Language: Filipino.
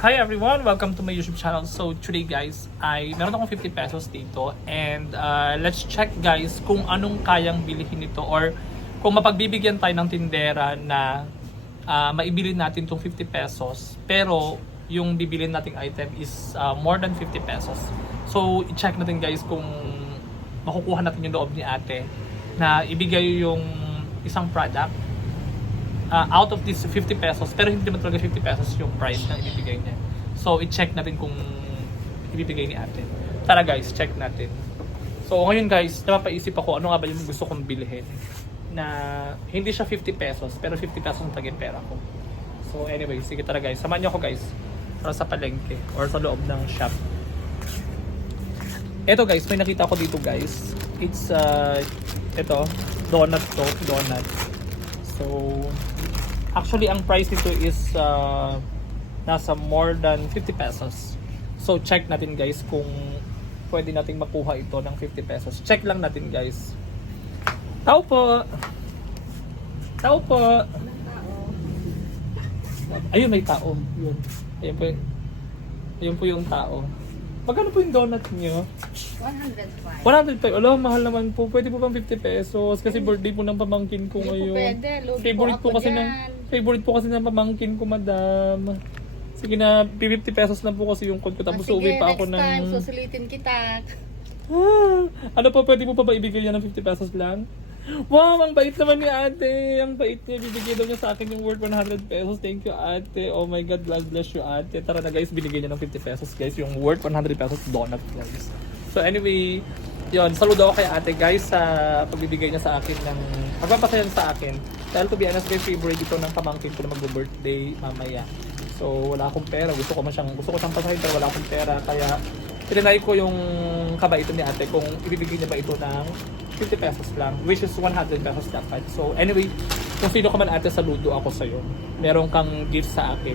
Hi everyone! Welcome to my YouTube channel. So today guys, meron akong 50 pesos dito and let's check guys kung anong kayang bilihin nito or kung mapagbibigyan tayo ng tindera na maibili natin tong 50 pesos pero yung bibilin nating item is more than 50 pesos. So i-check natin guys kung makukuha natin yung loob ni ate na ibigay yung isang product out of this 50 pesos, pero hindi naman talaga 50 pesos yung price na ibibigay niya. So, i-check natin kung ibibigay ni ate. Tara guys, check natin. So, ngayon guys, napapaisip ako ano nga ba yung gusto kong bilhin na hindi siya 50 pesos, pero 50 pesos ang taging pera ko. So, anyway, sige tara guys. Samahan niyo ako guys para sa palengke or sa loob ng shop. Eto guys, may nakita ko dito guys. It's, ito, donut to, donut. So, actually, ang price nito is nasa more than 50 pesos. So, check natin guys kung pwede nating makuha ito ng 50 pesos. Check lang natin guys. Tao po! Tao po! Ayun, may tao. Yun. Ayun po yung tao. Magkano po yung donut niyo? 105. 105. Alam, mahal naman po. Pwede po bang 50 pesos? Kasi birthday po ng pamangkin ko Hindi po ngayon. pwede. Lugi Favorite po po ako kasi dyan. favorite po kasi ng pamangkin ko, madam. Sige na, 50 pesos na po kasi yung code ko. Tapos Sige, uwi pa ako next time, ng... susulitin kita. Ano po, pwede po pa ba ibigay niya ng 50 pesos lang? Wow, ang bait naman ni ate. Ang bait niya. Bibigay daw niya sa akin yung worth 100 pesos. Thank you, ate. Oh my God, God bless you, ate. Tara na guys, binigay niya ng 50 pesos guys. Yung worth 100 pesos donut guys. So anyway, yun. Saludo ako kay ate guys sa pagbibigay niya sa akin ng... Magpapasaya sa akin. Dahil to be honest, may favorite ito ng pamangkin ko na mag-birthday mamaya. So wala akong pera. Gusto ko siyang pasahin pero wala akong pera. Kaya tinanay ko yung kabaitan ni ate kung ibibigay niya ba ito ng 50 pesos lang, which is 100 pesos dapat. So anyway, kung sino ka man ate, saludo ako sa'yo. Meron kang gift sa akin.